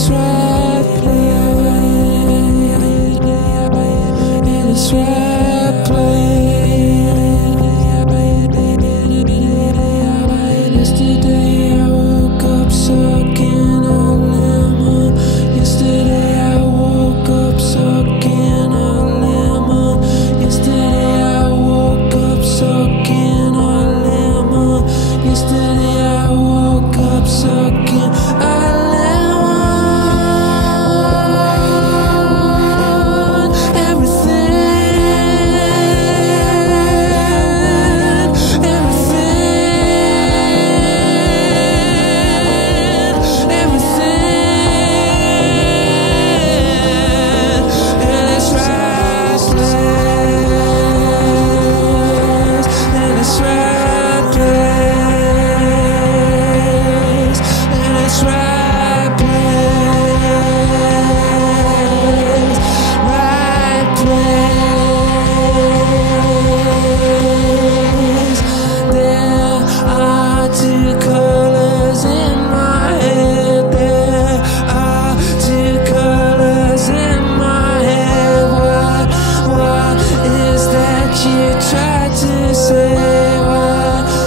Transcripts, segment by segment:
its right place, in its right place. Yesterday I woke up sucking on lemon. Yesterday I woke up sucking on lemon. Yesterday I woke up sucking on lemon. Yesterday I woke up sucking on lemon.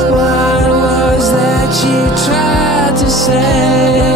What was that you tried to say?